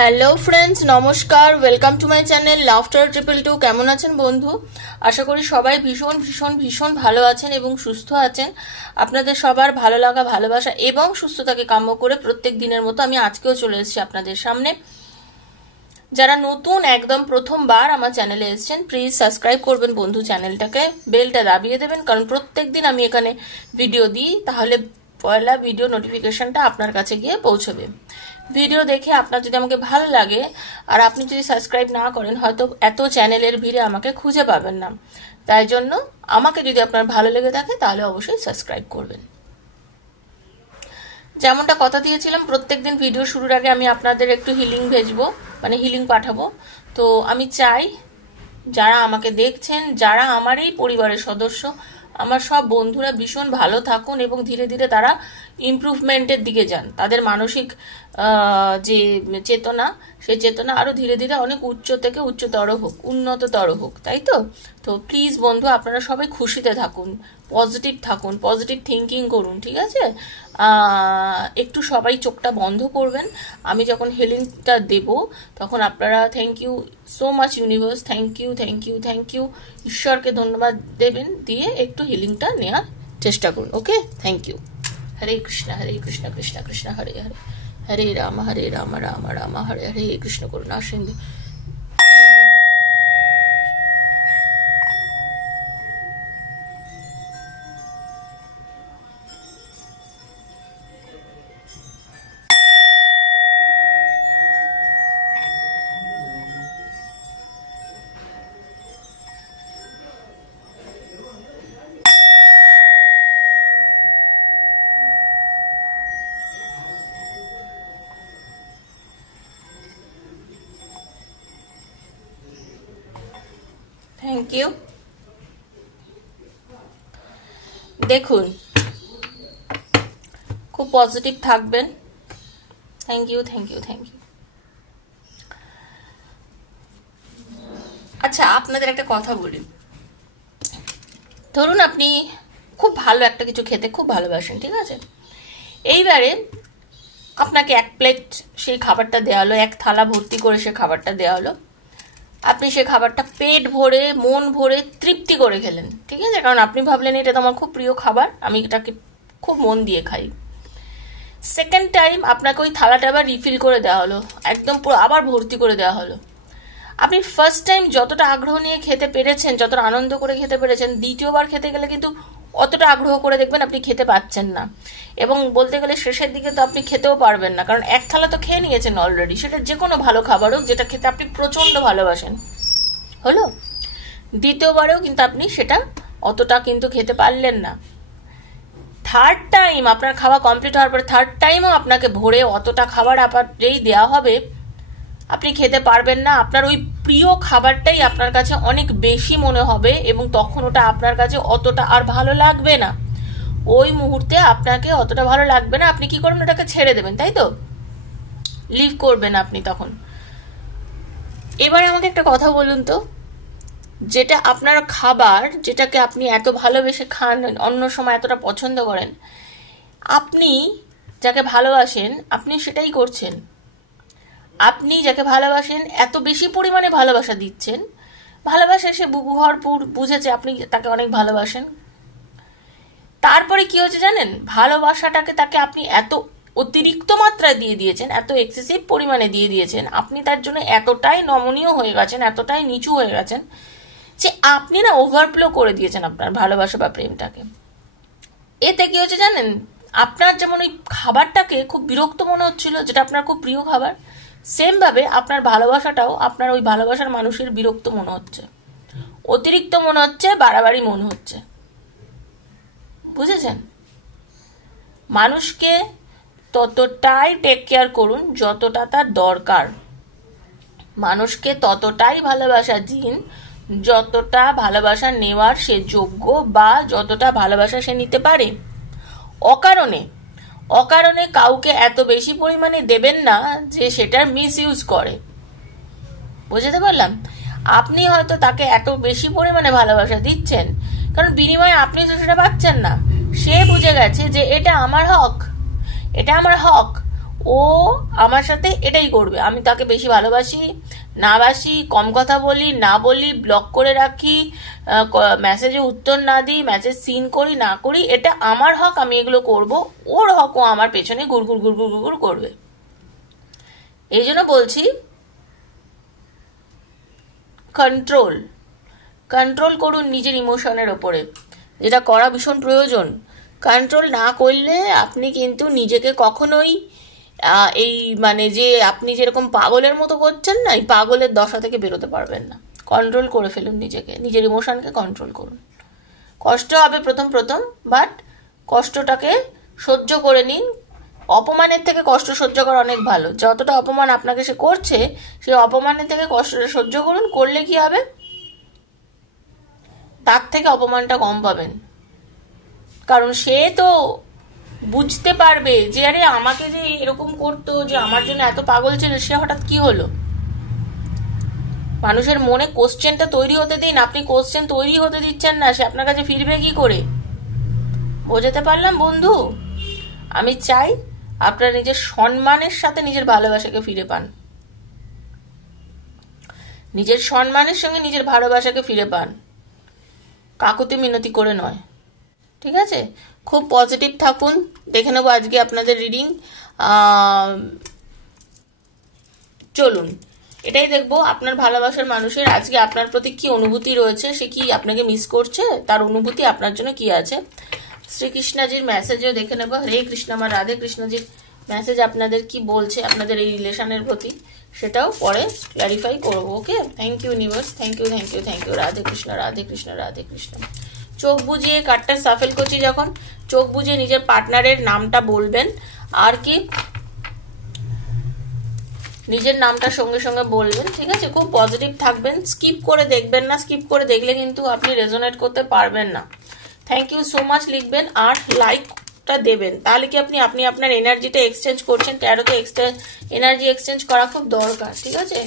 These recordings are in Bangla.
হ্যালো ফ্রেন্ডস, নমস্কার। Welcome to my channel laughter 222। কেমন আছেন বন্ধু? আশা করি সবাই ভীষণ ভীষণ ভীষণ ভালো আছেন এবং সুস্থ আছেন। আপনাদের সবার ভালো লাগা, ভালোবাসা এবং সুস্থতাকে কাম্য করে প্রত্যেক দিনের মতো আমি আজকেও চলে এসেছি আপনাদের সামনে। যারা নতুন একদম প্রথমবার আমার চ্যানেলে এসেছেন, প্লিজ সাবস্ক্রাইব করবেন বন্ধু চ্যানেলটাকে, বেলটা দাবিয়ে দেবেন, কারণ প্রত্যেক দিন আমি এখানে ভিডিও দিই, তাহলে পয়লা ভিডিও নোটিফিকেশনটা আপনার কাছে গিয়ে পৌঁছবে। ভিডিও দেখে আপনার যদি আমাকে ভালো লাগে আর আপনি যদি সাবস্ক্রাইব না করেন, হয়তো এত চ্যানেলের ভিড়ে আমাকে খুঁজে পাবেন না। তাই জন্য আমাকে যদি আপনার ভালো লেগে থাকে তাহলে অবশ্যই সাবস্ক্রাইব করবেন। যেমনটা কথা দিয়েছিলাম, প্রত্যেকদিন ভিডিও শুরুর আগে আমি আপনাদের একটু হিলিং ভেজবো, মানে হিলিং পাঠাবো। তো আমি চাই যারা আমাকে দেখছেন, যারা আমার এই পরিবারের সদস্য, আমার সব বন্ধুরা ভীষণ ভালো থাকুন এবং ধীরে ধীরে তারা ইমপ্রুভমেন্টের দিকে যান। তাদের মানসিক যে চেতনা, সেই চেতনা আরো ধীরে ধীরে অনেক উচ্চ থেকে উচ্চতর হোক, উন্নততর হোক, তাই তো? তো প্লিজ বন্ধু, আপনারা সবাই খুশিতে থাকুন, পজিটিভ থাকুন, পজিটিভ থিঙ্কিং করুন, ঠিক আছে? একটু সবাই চোখটা বন্ধ করবেন। আমি যখন হিলিংটা দেব তখন আপনারা thank you so much universe, thank you thank you thank you, ঈশ্বরকে ধন্যবাদ দেবেন, দিয়ে একটু হিলিংটা নেওয়ার চেষ্টা করুন। Okay, thank you. Hare Krishna Krishna Krishna Hare Hare, Hare Rama Rama Rama Hare Hare, Krishna করুণা সিন্ধু। Thank you. দেখুন, খুব পজিটিভ থাকবেন। Thank you thank you thank you. আচ্ছা, আপনাদের একটা কথা বলি। ধরুন আপনি খুব ভালো একটা কিছু খেতে খুব ভালোবাসেন, ঠিক আছে? এইবারে আপনাকে এক প্লেট সেই খাবারটা দেওয়া হলো, এক থালা ভর্তি করে সে খাবারটা দেওয়া হলো। আপনি সে খাবারটা পেট ভরে, মন ভরে, তৃপ্তি করে খেলেন, ঠিক আছে? কারণ আপনি ভাবলেন এটা তো আমার খুব প্রিয় খাবার, আমি এটাকে খুব মন দিয়ে খাই। সেকেন্ড টাইম আপনাকে ওই থালাটা আবার রিফিল করে দেওয়া হলো, একদম পুরো আবার ভর্তি করে দেওয়া হলো। আপনি ফার্স্ট টাইম যতটা আগ্রহ নিয়ে খেতে পেরেছেন, যতটা আনন্দ করে খেতে পেরেছেন, দ্বিতীয়বার খেতে গেলে কিন্তু অতটা আগ্রহ করে দেখবেন আপনি খেতে পাচ্ছেন না, এবং বলতে গেলে শেষের দিকে তো আপনি খেতেও পারবেন না, কারণ এক থালা তো খেয়ে নিয়েছেন অলরেডি। সেটা যে কোনো ভালো খাবার হোক, যেটা খেতে আপনি প্রচন্ড ভালোবাসেন, হলো দ্বিতীয়বারেও কিন্তু আপনি সেটা অতটা কিন্তু খেতে পারলেন না। থার্ড টাইম আপনার খাওয়া কমপ্লিট হওয়ার পরে থার্ড টাইমও আপনাকে ভরে অতটা খাবার আবার যেই দেওয়া হবে আপনি খেতে পারবেন না। আপনার ওই প্রিয় খাবারটাই আপনার কাছে অনেক বেশি মনে হবে এবং তখন ওটা আপনার কাছে অতটা আর ভালো লাগবে না। ওই মুহূর্তে আপনাকে অতটা ভালো লাগবে না। আপনি কি করবেন? ওটাকে ছেড়ে দেবেন, তাই তো? লিভ করবেন আপনি তখন। এবারে আমাকে একটা কথা বলুন তো, যেটা আপনার খাবার, যেটাকে আপনি এত ভালোবেসে খান, অন্য সময় এতটা পছন্দ করেন, আপনি যাকে ভালোবাসেন আপনি সেটাই করছেন। আপনি যাকে ভালোবাসেন এত বেশি পরিমাণে ভালোবাসা দিচ্ছেন, ভালোবাসা সে ভরপুর, বুঝেছে আপনি তাকে অনেক ভালোবাসেন। তারপরে কি হচ্ছে জানেন? ভালোবাসাটাকে তাকে আপনি এত অতিরিক্ত মাত্রায় দিয়ে দিয়েছেন, এত এক্সেসিভ পরিমাণে দিয়ে দিয়েছেন, আপনি তার জন্য এতটাই নমনীয় হয়ে গেছেন, এতটাই নিচু হয়ে গেছেন যে আপনি না ওভারফ্লো করে দিয়েছেন আপনার ভালোবাসা বা প্রেমটাকে। এতে কি হচ্ছে জানেন? আপনার যেমন ওই খাবারটাকে খুব বিরক্ত মনে হচ্ছিল, যেটা আপনার খুব প্রিয় খাবার, সেম ভাবে আপনার ভালোবাসাটাও আপনার ওই ভালোবাসার মানুষের বিরক্ত মনে হচ্ছে, অতিরিক্ত মনে হচ্ছে, বাড়াবাড়ি মনে হচ্ছে, বুঝেছেন? মানুষকে ততটাই টেক কেয়ার করুন যতটা তার দরকার। মানুষকে ততটাই ভালোবাসা দিন যতটা ভালোবাসা নেওয়ার সে যোগ্য, বা যতটা ভালোবাসা সে নিতে পারে। অকারণে কাউকে এত বেশি পরিমাণে দেবেন না যে সেটার মিস ইউজ করে। বুঝতে পারলাম? আপনি হয়তো তাকে এত বেশি পরিমাণে ভালোবাসা দিচ্ছেন কারণ বিনিময়ে আপনি তো সেটা পাচ্ছেন না। সে বুঝে গেছে যে এটা আমার হক, এটা আমার হক। ও আমার সাথে এটাই করবে। আমি তাকে বেশি ভালোবাসি না বাসি, কম কথা বলি না বলি, ব্লক করে রাখি, মেসেজে উত্তর না দিই, মেসেজ সিন করি না করি, এটা আমার হক, আমি এগুলো করব। ওর হক ও আমার পেছনে গুড়গুড় গুড়গুড় গুড়গুড় করবে। এই জন্য বলছি কন্ট্রোল কন্ট্রোল করুন নিজের ইমোশনের ওপরে, যেটা করা ভীষণ প্রয়োজন। কন্ট্রোল না করলে আপনি কিন্তু নিজেকে কখনোই এই মানে যে আপনি যেরকম পাগলের মতো করছেন না, এই পাগলের দশা থেকে বেরোতে পারবেন না। কন্ট্রোল করে ফেলুন নিজেকে, নিজের ইমোশনকে কন্ট্রোল করুন। কষ্ট হবে প্রথম প্রথম, বাট কষ্টটাকে সহ্য করে নিন। অপমানের থেকে কষ্ট সহ্য করা অনেক ভালো। যতটা অপমান আপনাকে সে করছে, সেই অপমানের থেকে কষ্টটা সহ্য করুন। করলে কি হবে, তার থেকে অপমানটা কম পাবেন। কারণ সে তো বুঝতে পারবে যে আরে আমাকে যে এরকম করতো, যে আমার জন্য এত পাগল ছিল, সে হঠাৎ কি হলো। মানুষের মনে কোশ্চেনটা তৈরি হতে দিন। আপনি কোশ্চেন তৈরি হতে দিচ্ছেন না, সে আপনার কাছে ফিরবে কি করে? বোঝাতে পারলাম বন্ধু? আমি চাই আপনারা নিজের সম্মানের সাথে নিজের ভালোবাসাকে ফিরে পান, নিজের সম্মানের সঙ্গে নিজের ভালোবাসাকে ফিরে পান, কাকুতি মিনতি করে নয়। ঠিক আছে, খুব পজিটিভ থাকুন। দেখে নেবো আজকে আপনাদের রিডিং। চলুন এটাই দেখবো, আপনার ভালোবাসার মানুষের আজকে আপনার প্রতি কি অনুভূতি রয়েছে, সে কি আপনাকে মিস করছে, তার অনুভূতি আপনার জন্য কি আছে। শ্রীকৃষ্ণজির মেসেজও দেখে নেবো। হরে কৃষ্ণ, আমার রাধে কৃষ্ণজির মেসেজ আপনাদের কি বলছে আপনাদের এই রিলেশনের প্রতি, সেটাও পরে ক্ল্যারিফাই করবো। Okay, thank you universe, thank you thank you thank you. Radhe Krishna Radhe Krishna Radhe Krishna. চোখ বুঝিয়ে কার্ডটা সাফেল করছি যখন, চোখ বুঝিয়ে নিজের পার্টনারের নামটা বলবেন, আর কি নিজের নামটা সঙ্গে সঙ্গে বলবেন। ঠিক আছে, খুব পজিটিভ থাকবেন, স্কিপ করে দেখবেন না। স্কিপ করে দেখলে কিন্তু আপনি রেজোনেট করতে পারবেন না। থ্যাংক ইউ সো মাচ লিখবেন আর লাইকটা দেবেন, তাহলে কি আপনি আপনার এনার্জিটা এক্সচেঞ্জ করছেন। ট্যারোতে এনার্জি এক্সচেঞ্জ করা খুব দরকার। ঠিক আছে,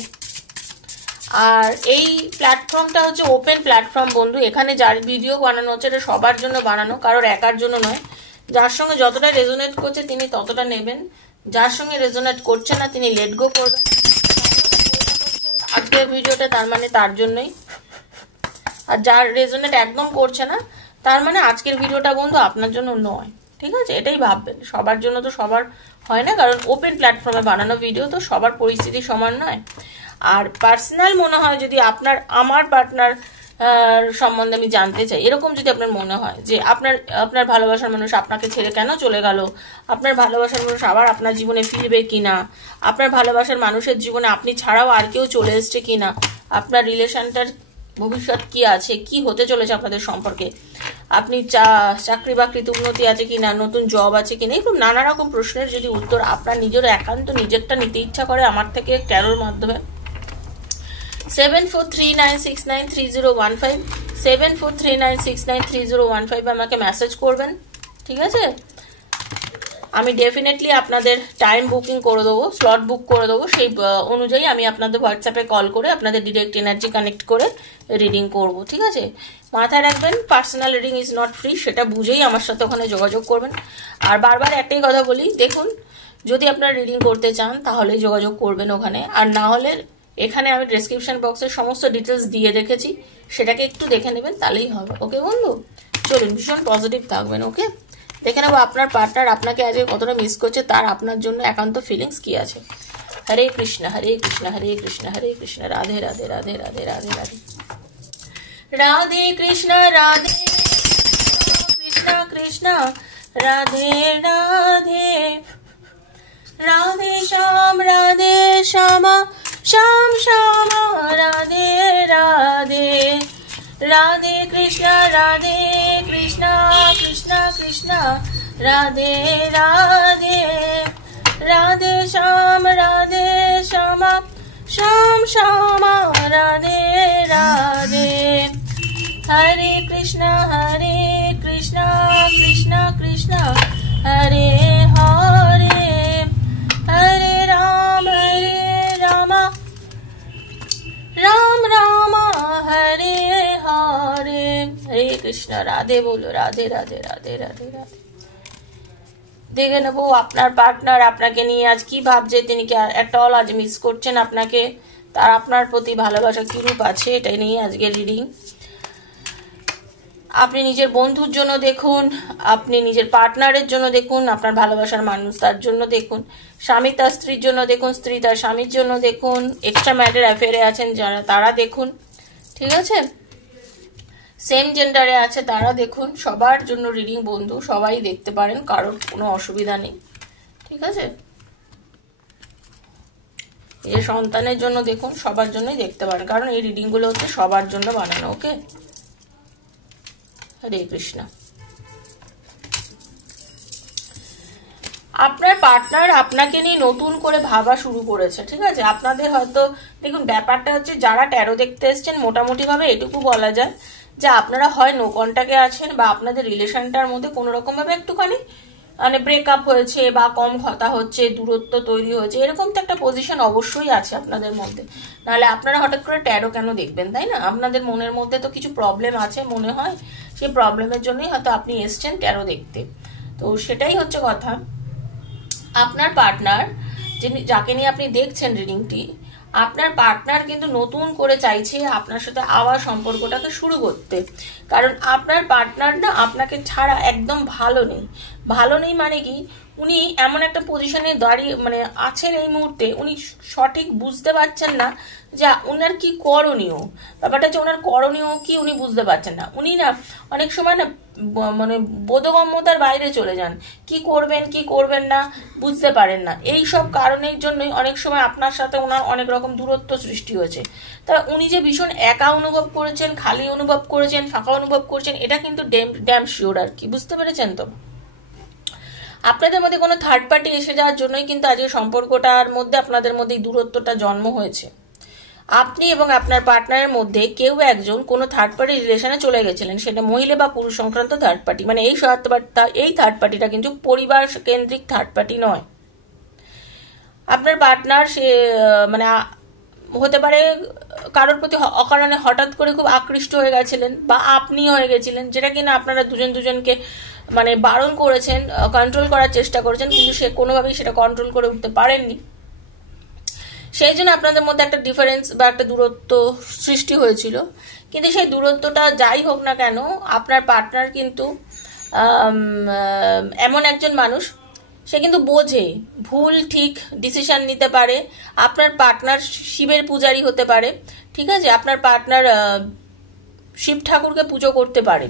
আর এই প্ল্যাটফর্মটা হচ্ছে ওপেন প্ল্যাটফর্ম বন্ধু। এখানে যার ভিডিও বানানো হচ্ছে এটা সবার জন্য বানানো, কারোর একার জন্য নয়। যার সঙ্গে যতটা রেজোনেট করছে তিনি ততটা নেবেন, যার সঙ্গে রেজোনেট করছে না তিনি লেট গো করবেন। আজকের ভিডিওটা তার মানে তার জন্যই, আর যার রেজোনেট একদম করছে না তার মানে আজকের ভিডিওটা বন্ধু আপনার জন্য নয়। ঠিক আছে, এটাই ভাববেন। সবার জন্য তো সবার হয় না, কারণ ওপেন প্ল্যাটফর্মে বানানো ভিডিও তো সবার পরিস্থিতি সমান নয়। আর পার্সোনাল মনে হয় যদি আমার পার্টনার সম্বন্ধে আমি জানতে চাই, এরকম যদি আপনার মনে হয় যে আপনার ভালোবাসার মানুষ আপনাকে ছেড়ে কেন চলে গেল, আপনার ভালোবাসার মানুষ আবার আপনার জীবনে ফিরবে কিনা, আপনার ভালোবাসার মানুষের জীবনে আপনি ছাড়াও আর কেউ চলে এসছে কিনা, আপনার রিলেশনটার ভবিষ্যৎ কি আছে, কি হতে চলেছে আপনাদের সম্পর্কে, আপনি চাকরি বাকরিতে উন্নতি আছে কিনা, নতুন জব আছে কিনা, এরকম নানা রকম প্রশ্নের যদি উত্তর আপনার নিজের একান্ত নিজেরটা নিতে ইচ্ছা করে আমার থেকে ট্যারোর মাধ্যমে 7439693015 7439693015 আমাকে মেসেজ করবেন। ঠিক আছে, আমি ডেফিনেটলি আপনাদের টাইম বুকিং করে দেবো, স্লট বুক করে দেবো। সেই অনুযায়ী আমি আপনাদের হোয়াটসঅ্যাপে কল করে আপনাদের ডিরেক্ট এনার্জি কানেক্ট করে রিডিং করব। ঠিক আছে, মাথায় রাখবেন personal reading is not free, সেটা বুঝেই আমার সাথে ওখানে যোগাযোগ করবেন। আর বারবার একটাই কথা বলি, দেখুন যদি আপনারা রিডিং করতে চান তাহলে যোগাযোগ করবেন ওখানে, আর না হলে এখানে আমি ডেসক্রিপশন বক্সে সমস্ত ডিটেলস দিয়ে রেখেছি, সেটাকে একটু দেখে নেবেন, তাহলেই হবে। ওকে বন্ধু, চলুন ভীষণ পজিটিভ থাকবেন। ওকে, দেখে নেবো আপনার পার্টনার আপনাকে আজকে কতটা মিস করছে, তার আপনার জন্য একান্ত ফিলিংস কি আছে। হরে কৃষ্ণ হরে কৃষ্ণ হরে কৃষ্ণ হরে কৃষ্ণ রাধে রাধে রাধে রাধে রাধে রাধে রাধে কৃষ্ণ রাধে কৃষ্ণ কৃষ্ণ রাধে রাধে রাধে শ্যাম শ্যাম শ্যাম রাধে রাধে রাধে কৃষ্ণ কৃষ্ণ কৃষ্ণ রাধে রাধে রাধে শ্যাম শ্যাম শ্যাম রাধে রাধে হরে কৃষ্ণ কৃষ্ণ কৃষ্ণ হরে হরে হরে রাম রাম রাম হরে হরে। হরে কৃষ্ণ, রাধে বলো, রাধে রাধে রাধে রাধে রাধে। দেখে নেব আপনার পার্টনার আপনাকে নিয়ে আজ কি ভাবছে, তিনি কি একটা অল আজ মিস করছেন আপনাকে, তার আপনার প্রতি ভালোবাসা কিরূপ আছে, এটাই নিয়ে আজকে রিডিং। আপনি নিজের বন্ধুর জন্য দেখুন, আপনি নিজের পার্টনারের জন্য দেখুন, আপনার ভালোবাসার মানুষ তার জন্য দেখুন, স্বামী তার স্ত্রীর জন্য দেখুন, স্ত্রী তার স্বামীর জন্য দেখুন, এক্সট্রা ম্যারিটাল অ্যাফেয়ারে আছেন যারা তারা দেখুন, ঠিক আছে, সেম জেন্ডারে আছে তারা দেখুন, সবার জন্য রিডিং বন্ধু, সবাই দেখতে পারেন, কারোর কোনো অসুবিধা নেই, ঠিক আছে। এই সন্তানের জন্য দেখুন, সবার জন্যই দেখতে পারেন, কারণ এই রিডিংগুলো হচ্ছে সবার জন্য বানানো। ওকে, হরে কৃষ্ণ। আপনার পার্টনার আপনাকে নিয়ে নতুন করে ভাবা শুরু করেছে, ঠিক আছে। আপনাদের হয়তো দেখুন ব্যাপারটা হচ্ছে, যারা ট্যারো দেখতে এসছেন মোটামুটি ভাবে এটুকু বলা যায় যে আপনারা হয় নো কন্টাক্টে আছেন, বা আপনাদের রিলেশনটার মধ্যে কোনো রকম ভাবে একটুখানি মানে ব্রেকআপ হয়েছে, বা কম কথা হচ্ছে, দূরত্ব তৈরি হয়েছে, এরকম তো একটা পজিশন অবশ্যই আছে আপনাদের মধ্যে। নাহলে আপনারা হঠাৎ করে ট্যারো কেন দেখবেন, তাই না? আপনাদের মনের মধ্যে তো কিছু প্রবলেম আছে মনে হয়, সেই প্রবলেমের জন্যই হয়তো আপনি এসছেন ট্যারো দেখতে। তো সেটাই হচ্ছে কথা। আপনার পার্টনার যিনি, যাকে নিয়ে আপনি দেখছেন রিডিংটি, আপনার পার্টনার কিন্তু নতুন করে চাইছে আপনার সাথে আবার সম্পর্কটাকে শুরু করতে, কারণ আপনার পার্টনার না আপনাকে ছাড়া একদম ভালো নেই। ভালো নেই মানে কি, উনি এমন একটা পজিশনে দাঁড়িয়ে মানে আছেন এই মুহূর্তে, উনি সঠিক বুঝতে পারছেন না যে ওনার কি করণীয়। ব্যাপারটা হচ্ছে ওনার করণীয় কি উনি বুঝতে পারছেন না। উনি না অনেক সময় না মানে বোধগম্যতার বাইরে চলে যান, কি করবেন কি করবেন না বুঝতে পারেন না। এই সব কারণের জন্যই অনেক সময় আপনার সাথে ওনার অনেক রকম দূরত্ব সৃষ্টি হয়েছে। তা উনি যে ভীষণ একা অনুভব করেছেন, খালি অনুভব করেছেন, ফাঁকা অনুভব করেছেন, এটা কিন্তু ড্যাম শিওর আর কি, বুঝতে পেরেছেন তো। আপনাদের মধ্যে কোনো থার্ড পার্টি এসে যাওয়ার জন্যই কিন্তু আজকে সম্পর্কটার মধ্যে আপনাদের মধ্যে এই দূরত্বটা জন্ম হয়েছে। আপনি এবং আপনার পার্টনারের মধ্যে কেউ একজন কোনো থার্ড পার্টি রিলেশনে চলে গেছিলেন, সেটা মহিলা বা পুরুষ সংক্রান্ত থার্ড পার্টি। মানে এই থার্ড পার্টিটা কিন্তু পরিবার কেন্দ্রিক থার্ড পার্টি নয়। আপনার পার্টনার সে মানে হতে পারে কারোর প্রতি অকারণে হঠাৎ করে খুব আকৃষ্ট হয়ে গেছিলেন, বা আপনি হয়ে গেছিলেন, যেটা কিনা আপনারা দুজনকে মানে বারণ করেছেন, কন্ট্রোল করার চেষ্টা করেছেন, কিন্তু সে কোনোভাবেই সেটা কন্ট্রোল করে উঠতে পারেননি। সেই জন্য আপনাদের মধ্যে একটা ডিফারেন্স বা একটা দূরত্ব সৃষ্টি হয়েছিল। কিন্তু সেই দূরত্বটা যাই হোক না কেন, আপনার পার্টনার কিন্তু এমন একজন মানুষ, সে কিন্তু বোঝে ভুল ঠিক ডিসিশন নিতে পারে। আপনার পার্টনার শিবের পূজারী হতে পারে, ঠিক আছে। আপনার পার্টনার শিব ঠাকুরকে পুজো করতে পারে,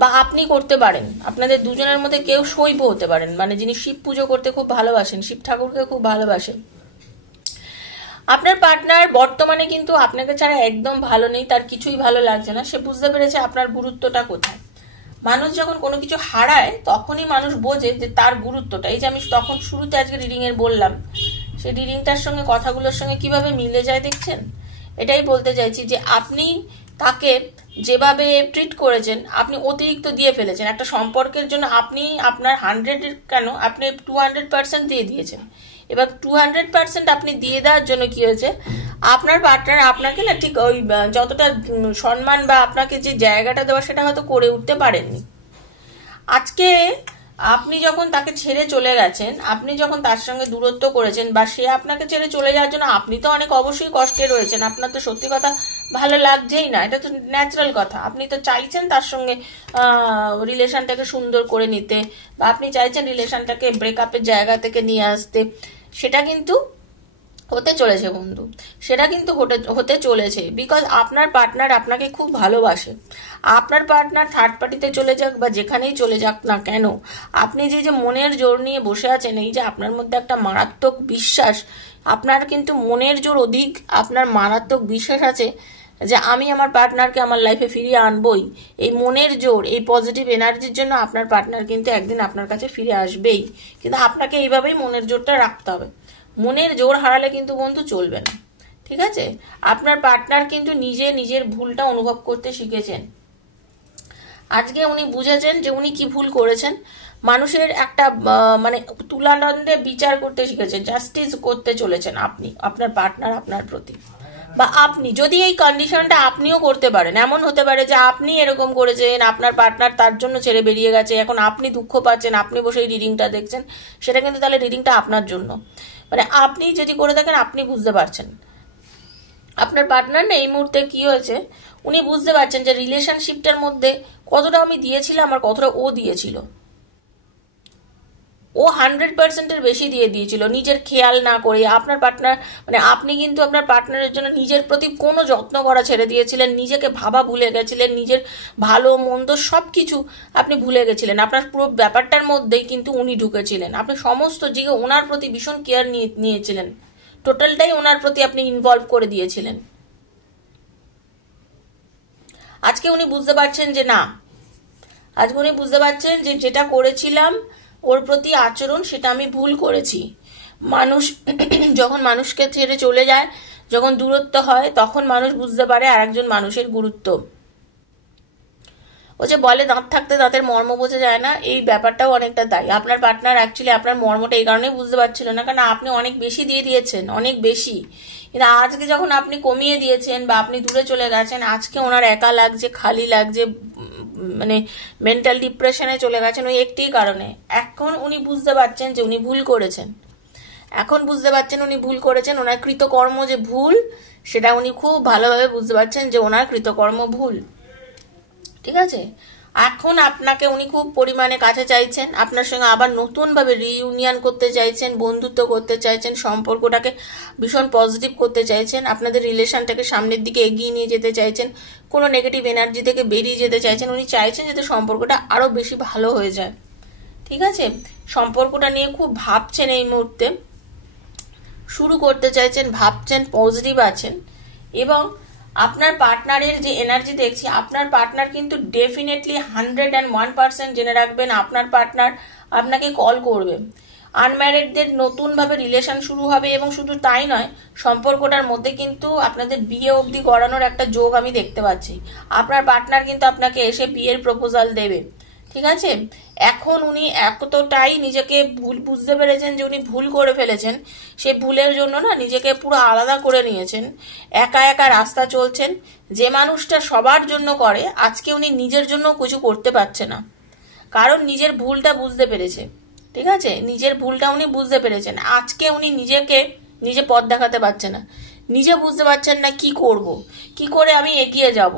বা আপনি করতে পারেন। আপনাদের দুজনের মধ্যে কেউ শৈব হতে পারেন, মানে যিনি শিব পুজো করতে খুব ভালোবাসেন, শিব ঠাকুরকে খুব ভালোবাসেন। আপনার পার্টনার বর্তমানে কিন্তু আপনাকে ছাড়া একদম ভালো নেই, তার কিছুই ভালো লাগছে না। সে বুঝতে পেরেছে আপনার গুরুত্বটা কোথায়। মানুষ যখন কোনো কিছু হারায় তখনই মানুষ বোঝে যে তার গুরুত্বটা। এই যে আমি তখন শুরুতে আজকে রিডিং এর বললাম, সেই রিডিংটার সঙ্গে কথাগুলোর সঙ্গে কিভাবে মিলে যায় দেখছেন। এটাই বলতে চাইছি যে আপনি তাকে যেভাবে ট্রিট করেছেন, আপনি অতিরিক্ত দিয়ে ফেলেছেন। একটা সম্পর্কের জন্য আপনি আপনার 100 কেন, আপনি 200% দিয়ে দিয়েছেন। এবার 200% আপনি দিয়ে দেওয়ার জন্য কি হয়েছে, আপনার পার্টনার আপনাকে না ঠিক ওই যতটা সম্মান বা আপনাকে যে জায়গাটা দেওয়া সেটা হয়তো করে উঠতে পারেননি। আজকে আপনি যখন তাকে ছেড়ে চলে গেছেন, আপনি যখন তার সঙ্গে দূরত্ব করেছেন, বা সে আপনাকে ছেড়ে চলে যাওয়ার জন্য আপনি তো অনেক অবশ্যই কষ্টে রয়েছেন। আপনার তো সত্যি কথা ভালো লাগছেই না, এটা তো ন্যাচারাল কথা। আপনি তো চাইছেন তার সঙ্গে রিলেশনটাকে সুন্দর করে নিতে, বা আপনি চাইছেন রিলেশনটাকে ব্রেকআপের জায়গা থেকে নিয়ে আসতে। সেটা কিন্তু হতে চলেছে বন্ধু, সেটা কিন্তু হতে চলেছে, বিকজ আপনার পার্টনার আপনাকে খুব ভালোবাসে। আপনার পার্টনার থার্ড পার্টিতে চলে যাক বা যেখানেই চলে যাক না কেন, আপনি যে মনের জোর নিয়ে বসে আছেন, এই যে আপনার মধ্যে একটা মারাত্মক বিশ্বাস, আপনার কিন্তু মনের জোর অধিক, আপনার মারাত্মক বিশ্বাস আছে যে আমি আমার পার্টনারকে আমার লাইফে ফিরিয়ে আনবই। এই মনের জোর, এই পজিটিভ এনার্জির জন্য আপনার পার্টনার কিন্তু একদিন আপনার কাছে ফিরে আসবেই। কিন্তু আপনাকে এইভাবেই মনের জোরটা রাখতে হবে। মনের জোর হারালে কিন্তু বন্ধু চলবে না, ঠিক আছে। আপনার পার্টনার কিন্তু নিজের ভুলটা অনুভব করতে শিখেছেন। আজকে উনি বুঝেছেন যে উনি কি ভুল করেছেন। মানুষের একটা মানে তুলাদণ্ডে বিচার করতে শিখেছেন, জাস্টিস করতে চলেছেন আপনি, আপনার পার্টনার আপনার প্রতি। বা আপনি যদি এই কন্ডিশনটা আপনিও করতে পারেন, এমন হতে পারে যে আপনি এরকম করেছেন, আপনার পার্টনার তার জন্য ছেড়ে বেরিয়ে গেছে, এখন আপনি দুঃখ পাচ্ছেন, আপনি বসে এই রিডিংটা দেখছেন, সেটা কিন্তু তাহলে রিডিংটা আপনার জন্য। মানে আপনি যদি করে থাকেন আপনি বুঝতে পারছেন আপনার পার্টনার না এই মুহূর্তে কি হয়েছে, উনি বুঝতে পারছেন যে রিলেশনশিপটার মধ্যে কতটা আমি দিয়েছিলাম আর কতটা ও দিয়েছিল। ও 100%-এর বেশি দিয়ে দিয়েছিল নিজের খেয়াল না করে। আপনার পার্টনার মানে আপনি কিন্তু আপনার পার্টনারের জন্য নিজের প্রতি কোনো যত্ন করা ছেড়ে দিয়েছিলেন, নিজেকে ভাবা ভুলে গেছিলেন, নিজের ভালো মন্দ সব কিছু আপনি ভুলে গেছিলেন। আপনার পুরো ব্যাপারটার মধ্যেই কিন্তু উনি ঢুকেছিলেন, আপনি সমস্ত দিকে ওনার প্রতি ভীষণ কেয়ার নিয়েছিলেন, টোটালটাই ওনার প্রতি আপনি ইনভলভ করে দিয়েছিলেন। আজকে উনি বুঝতে পারছেন যে না, আজকে উনি বুঝতে পারছেন যে যেটা করেছিলাম ওর প্রতি আচরণ সেটা আমি ভুল করেছি। মানুষ যখন মানুষকে ছেড়ে চলে যায়, যখন দূরত্ব হয়, তখন মানুষ বুঝতে পারে আরেকজন মানুষের গুরুত্ব। ও যে বলে দাঁত থাকতে দাঁতের মর্ম বোঝা যায় না, এই ব্যাপারটাও অনেকটা তাই। আপনার পার্টনার অ্যাকচুয়ালি আপনার মর্মটা এই কারণেই বুঝতে পারছিল না, কারণ আপনি অনেক বেশি দিয়ে দিয়েছেন, অনেক বেশি। কিন্তু আজকে যখন আপনি কমিয়ে দিয়েছেন বা আপনি দূরে চলে গেছেন, আজকে ওনার একা লাগছে, খালি লাগছে, মানে মেন্টাল ডিপ্রেশনে চলে গেছেন ওই একটি কারণে। এখন উনি বুঝতে পারছেন যে উনি ভুল করেছেন, এখন বুঝতে পারছেন উনি ভুল করেছেন, ওনার কৃতকর্ম যে ভুল সেটা উনি খুব ভালোভাবে বুঝতে পারছেন যে ওনার কৃতকর্ম ভুল। ঠিক আছে, এখন আপনাকে উনি খুব পরিমাণে কাছে চাইছেন, আপনার সঙ্গে আবার নতুনভাবে রিইউনিয়ন করতে চাইছেন, বন্ধুত্ব করতে চাইছেন, সম্পর্কটাকে ভীষণ পজিটিভ করতে চাইছেন, আপনাদের রিলেশনটাকে সামনের দিকে এগিয়ে নিয়ে যেতে চাইছেন, কোনো নেগেটিভ এনার্জি থেকে বেরিয়ে যেতে চাইছেন। উনি চাইছেন যাতে সম্পর্কটা আরো বেশি ভালো হয়ে যায়। ঠিক আছে, সম্পর্কটা নিয়ে খুব ভাবছেন এই মুহূর্তে, শুরু করতে চাইছেন, ভাবছেন, পজিটিভ আছেন। এবং আপনার পার্টনারের যে এনার্জি দেখছি, আপনার পার্টনার কিন্তু ডেফিনেটলি 101% জেনে রাখবেন আপনার পার্টনার আপনাকে কল করবে। আনম্যারিডদের নতুনভাবে রিলেশন শুরু হবে, এবং শুধু তাই নয়, সম্পর্কটার মধ্যে কিন্তু আপনাদের বিয়ে অবধি করানোর একটা যোগ আমি দেখতে পাচ্ছি। আপনার পার্টনার কিন্তু আপনাকে এসে বিয়ের প্রপোজাল দেবে। ঠিক আছে, এখন উনি এতটাই নিজেকে ভুল বুঝতে পেরেছেন যে উনি ভুল করে ফেলেছেন, সে ভুলের জন্য না নিজেকে পুরো আলাদা করে নিয়েছেন, একা একা রাস্তা চলছেন। যে মানুষটা সবার জন্য করে, আজকে উনি নিজের জন্য কিছু করতে পারছে না, কারণ নিজের ভুলটা বুঝতে পেরেছে। ঠিক আছে, নিজের ভুলটা উনি বুঝতে পেরেছেন, আজকে উনি নিজে পথ দেখাতে পারছে না, নিজে বুঝতে পারছেন না কি করব, কি করে আমি এগিয়ে যাব।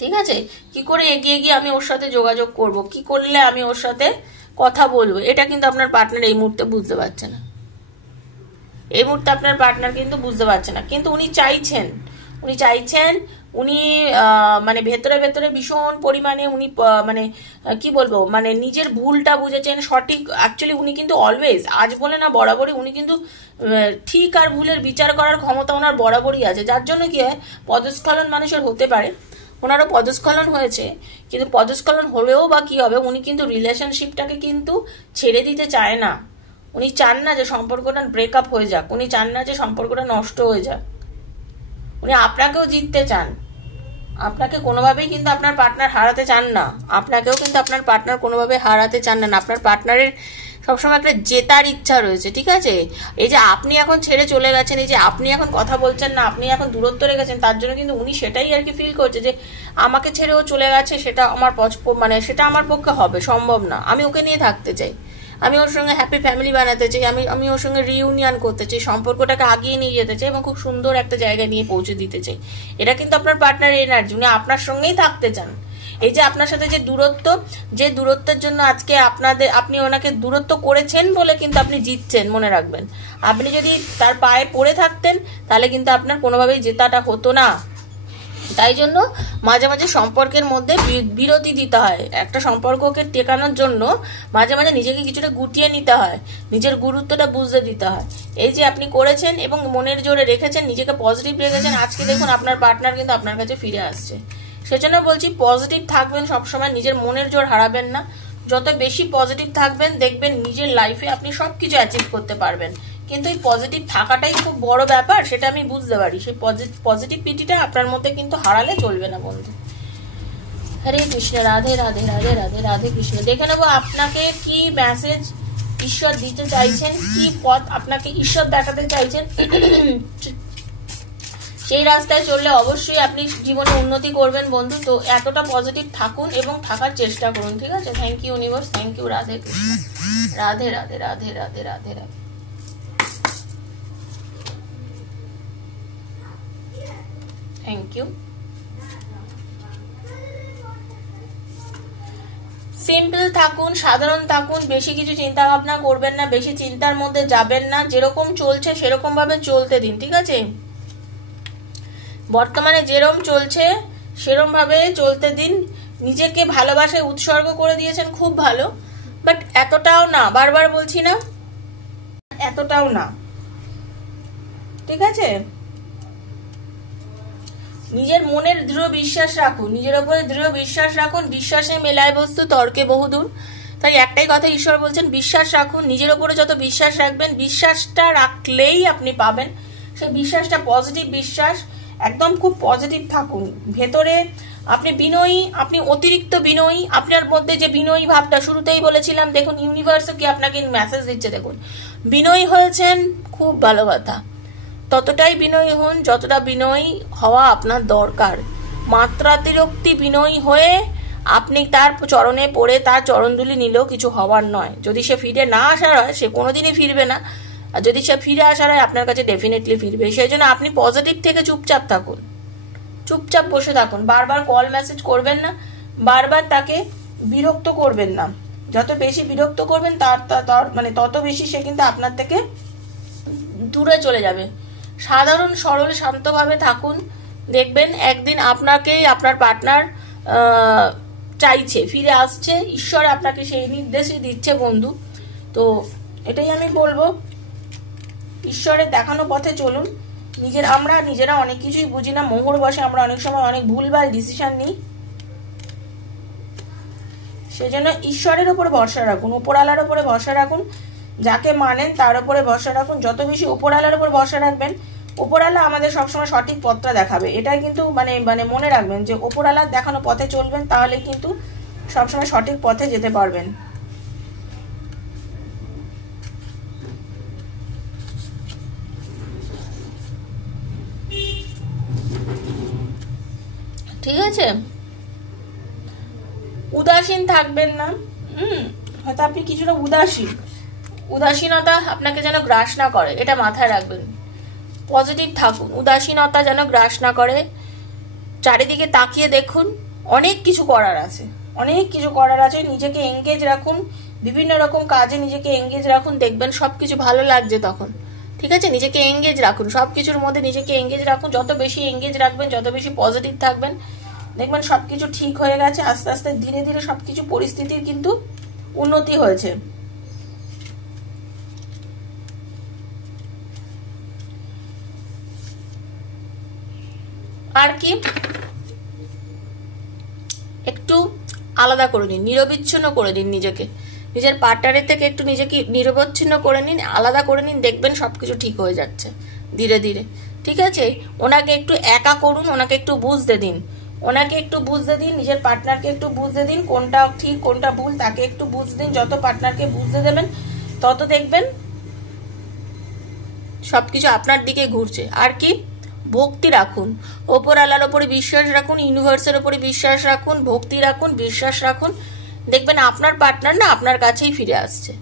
ঠিক আছে, কি করে এগিয়ে গিয়ে আমি ওর সাথে যোগাযোগ করব, কি করলে আমি ওর সাথে কথা বলবো, এটা কিন্তু আপনার পার্টনার এই মুহূর্তে বুঝতে পারছে না। এই মুহূর্তে আপনার পার্টনার কিন্তু বুঝতে পারছে না, কিন্তু উনি চাইছেন উনি মানে ভেতরে ভেতরে ভীষণ পরিমাণে উনি মানে কি বলবো, মানে নিজের ভুলটা বুঝেছেন সঠিক। অ্যাকচুয়ালি উনি কিন্তু অলওয়েজ, আজ বলে না বরাবরই, উনি কিন্তু ঠিক আর ভুলের বিচার করার ক্ষমতা ওনার বরাবরই আছে। যার জন্য কি হয়, পদস্খলন মানুষের হতে পারে, ওনারও পদস্খলন হয়েছে, কিন্তু পদস্খলন হলেও বা কি হবে, উনি কিন্তু রিলেশনশিপটাকে কিন্তু ছেড়ে দিতে চায় না। উনি চান না যে সম্পর্কটা ব্রেকআপ হয়ে যাক, উনি চান না যে সম্পর্কটা নষ্ট হয়ে যাক, উনি আপনাকেও জিততে চান, আপনাকে কোনোভাবেই কিন্তু আপনার পার্টনার হারাতে চান না, আপনাকেও কিন্তু আপনার পার্টনার কোনোভাবে হারাতে চান না। আপনার পার্টনারের সবসময় একটা জেতার ইচ্ছা রয়েছে। ঠিক আছে, এই যে আপনি এখন ছেড়ে চলে গেছেন, এই যে আপনি এখন কথা বলছেন না, আপনি এখন দূরত্ব রেখেছেন, তার জন্য কিন্তু উনি সেটাই আর কি ফিল করছে যে আমাকে ছেড়েও চলে গেছে, সেটা আমার মানে সেটা আমার পক্ষে হবে সম্ভব না, আমি ওকে নিয়ে থাকতে চাই, আমি ওর সঙ্গে হ্যাপি ফ্যামিলি বানাতে চাই, আমি ওর সঙ্গে রিইউনিয়ন করতে চাই, সম্পর্কটাকে আগিয়ে নিয়ে যেতে চাই এবং খুব সুন্দর একটা জায়গায় নিয়ে পৌঁছে দিতে চাই। এটা কিন্তু আপনার পার্টনারের এনার্জি, উনি আপনার সঙ্গেই থাকতে চান। এই যে আপনার সাথে যে দূরত্বের জন্য আজকে আপনি ওনাকে দূরত্ব করেছেন বলে কিন্তু আপনি জিতছেন, মনে রাখবেন। আপনি যদি তার পায়ে পড়ে থাকতেন তাহলে কিন্তু আপনার কোনোভাবেই জেতাটা হতো না। তাই জন্য মাঝে মাঝে সম্পর্কের মধ্যে বিরতি দিতে হয়, একটা সম্পর্ককে টেকানোর জন্য মাঝে মাঝে নিজেকে কিছুটা গুটিয়ে নিতে হয়, নিজের গুরুত্বটা বুঝতে দিতে হয়। এই যে আপনি করেছেন এবং মনের জোরে রেখেছেন, নিজেকে পজিটিভ রেখেছেন, আজকে দেখুন আপনার পার্টনার কিন্তু আপনার কাছে ফিরে আসছে। সেজন্য বলছি পজিটিভ থাকবেন সবসময়, নিজের মনের জোর হারাবেন না। যত বেশি পজিটিভ থাকবেন দেখবেন নিজের লাইফে আপনি সবকিছু অ্যাচিভ করতে পারবেন। কিন্তু এই পজিটিভ থাকাটাই খুব বড় ব্যাপার, সেটা আমি বুঝতে পারি। সেই পজিটিভিটিটা আপনার মধ্যে কিন্তু হারালে চলবে না বন্ধু। হরে কৃষ্ণ, রাধে রাধে রাধে রাধে রাধে কৃষ্ণ। দেখে নেবো আপনাকে কি মেসেজ ঈশ্বর দিতে চাইছেন, কি পথ আপনাকে ঈশ্বর দেখাতে চাইছেন। সেই রাস্তায় চললে অবশ্যই আপনি জীবনে উন্নতি করবেন বন্ধু। তো এতটা পজিটিভ থাকুন এবং থাকার চেষ্টা করুন, ঠিক আছে? Thank you universe, thank you Radhe Krishna, Radhe Radhe Radhe Radhe Radhe Radhe. Thank you. Simple থাকুন, সাধারণ থাকুন, বেশি কিছু চিন্তা ভাবনা করবেন না, বেশি চিন্তার মধ্যে যাবেন না, যেরকম চলছে সেরকম ভাবে চলতে দিন, ঠিক আছে? বর্তমানে যেরকম চলছে সেরকম ভাবে চলতে দিন। নিজেকে ভালোবাসায় উৎসর্গ করে দিয়েছেন, খুব ভালো, বাট এতটাও না, বারবার বলছি না, এতটাও না, ঠিক আছে? নিজের মনের দৃঢ় বিশ্বাস রাখুন, নিজের উপরে দৃঢ় বিশ্বাস রাখুন। বিশ্বাসে মেলায় বস্তু, তর্কে বহুদূর। তাই একটাই কথা ঈশ্বর বলছেন, বিশ্বাস রাখুন। নিজের উপরে যত বিশ্বাস রাখবেন, বিশ্বাসটা রাখলেই আপনি পাবেন। সেই বিশ্বাসটা পজিটিভ বিশ্বাস, একদম খুব পজিটিভ থাকুন। ভেতরে আপনি বিনয়ী, আপনি অতিরিক্ত বিনয়ী। আপনার মধ্যে যে বিনয়ী ভাবটা শুরুতেই বলেছিলাম, দেখুন ইউনিভার্সও কি আপনাকে মেসেজ দিচ্ছে, দেখুন বিনয়ী হয়েছেন, খুব ভালো কথা। ততটাই বিনয়ী হন যতটা বিনয়ী হওয়া আপনার দরকার। মাত্রাতিরিক্তি বিনয়ী হয়ে আপনি তার চরণে পড়ে তার চরণধুলি নিলেও কিছু হওয়ার নয়। যদি সে ফিরে না আসার হয়, সে কোনোদিনই ফিরবে না। আর যদি সে ফিরে আসার হয়, আপনার কাছে ডেফিনেটলি ফিরবে। সেই জন্য আপনি পজিটিভ থেকে চুপচাপ থাকুন, চুপচাপ বসে থাকুন। বারবার কল মেসেজ করবেন না, বারবার তাকে বিরক্ত করবেন না। যত বেশি বিরক্ত করবেন তার মানে তত বেশি সে কিন্তু আপনার থেকে দূরে চলে যাবে। সাধারণ সরল শান্তভাবে থাকুন, দেখবেন একদিন আপনাকেই আপনার পার্টনার চাইছে, ফিরে আসছে। ঈশ্বর আপনাকে সেই নির্দেশই দিচ্ছে বন্ধু। তো এটাই আমি বলবো, ঈশ্বরের দেখানো পথে চলুন। আমরা নিজেরা অনেক কিছুই বুঝি না, মোহর বসে আমরা অনেক সময় অনেক ভুলভাল ডিসিশন নিই। সেজন্য ঈশ্বরের উপর ভরসা রাখুন, উপরওয়ালার উপরে ভরসা রাখুন। যাকে মানেন তার উপরে ভরসা রাখুন। যত বেশি উপরওয়ালার উপর ভরসা রাখবেন, উপরওয়ালা আমাদের সবসময় সঠিক পথটা দেখাবে। এটাই কিন্তু মানে মনে রাখবেন যে উপরওয়ালার দেখানো পথে চলবেন, তাহলে কিন্তু সবসময় সঠিক পথে যেতে পারবেন। ঠিক আছে? উদাসীন থাকবেন না। হয়তো আপনি কিছুটা উদাসীনতা আপনাকে যেন গ্রাস না করে, এটা মাথায় রাখবেন। পজিটিভ থাকুন, উদাসীনতা যেন গ্রাস না করে। চারিদিকে তাকিয়ে দেখুন, অনেক কিছু করার আছে, অনেক কিছু করার আছে। নিজেকে এঙ্গেজ রাখুন, বিভিন্ন রকম কাজে নিজেকে এঙ্গেজ রাখুন, দেখবেন সবকিছু ভালো লাগছে তখন। ঠিক আছে? নিজেকে এঙ্গেজ রাখুন, সবকিছুর মধ্যে নিজেকে এঙ্গেজ রাখুন। যত বেশি এঙ্গেজ রাখবেন, যত বেশি পজিটিভ থাকবেন, দেখবেন সবকিছু ঠিক হয়ে গেছে। আস্তে আস্তে ধীরে ধীরে সবকিছু পরিস্থিতির কিন্তু উন্নতি হয়েছে। আর কি, একটু আলাদা করে নিন, নিরবিচ্ছিন্ন করে দিন নিজেকে, নিজের পার্টনারের থেকে একটু নিজেকে নিরবচ্ছিন্ন করে নিন, আলাদা করে নিন, দেখবেন সবকিছু ঠিক হয়ে যাচ্ছে ধীরে ধীরে। ঠিক আছে? ওনাকে একটু একা করুন, ওনাকে একটু বুঝতে দিন, নিজের পার্টনারকে একটু বুঝতে দিন, কোনটা ঠিক কোনটা ভুল তাকে একটু বুঝতে দিন। যত পার্টনারকে বুঝতে দেবেন, তত দেখবেন সবকিছু আপনার দিকে ঘুরছে। আর কি, ভক্তি রাখুন, ওপর আল্লাহর উপরে বিশ্বাস রাখুন, ইউনিভার্সের উপরে বিশ্বাস রাখুন, ভক্তি রাখুন, বিশ্বাস রাখুন, দেখবেন আপনার পার্টনার না আপনার কাছেই ফিরে আসছে।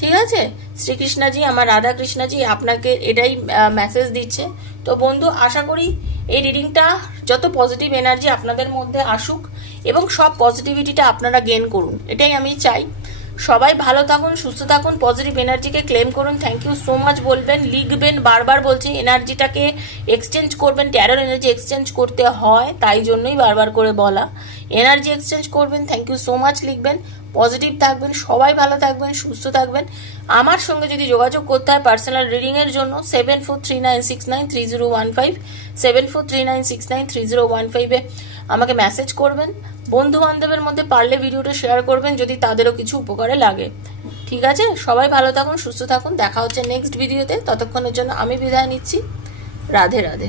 ঠিক আছে? শ্রীকৃষ্ণজি, আমার রাধা কৃষ্ণজি আপনাকে এটাই মেসেজ দিচ্ছে। তো বন্ধু, আশা করি এই রিডিংটা যত পজিটিভ এনার্জি আপনাদের মধ্যে আসুক এবং সব পজিটিভিটিটা আপনারা গেন করুন, এটাই আমি চাই। সবাই ভালো থাকুন, সুস্থ থাকুন, পজিটিভ এনার্জিকে ক্লেম করুন। থ্যাংক ইউ সো মাচ বলবেন, লিখবেন, বারবার বলছি এনার্জিটাকে এক্সচেঞ্জ করবেন। ট্যারোর এনার্জি এক্সচেঞ্জ করতে হয়, তাই জন্যই বারবার করে বলা, এনার্জি এক্সচেঞ্জ করবেন। থ্যাংক ইউ সো মাচ লিখবেন, পজিটিভ থাকবেন, সবাই ভালো থাকবেন, সুস্থ থাকবেন। আমার সঙ্গে যদি যোগাযোগ করতে হয় পার্সোনাল রিডিং এর জন্য 7439693015 7439693015 আমাকে মেসেজ করবেন। বন্ধু বান্ধবের মধ্যে পারলে ভিডিওটা শেয়ার করবেন যদি তাদেরও কিছু উপকারে লাগে। ঠিক আছে? সবাই ভালো থাকুন, সুস্থ থাকুন, দেখা হচ্ছে নেক্সট ভিডিওতে। ততক্ষণের জন্য আমি বিদায় নিচ্ছি। রাধে রাধে।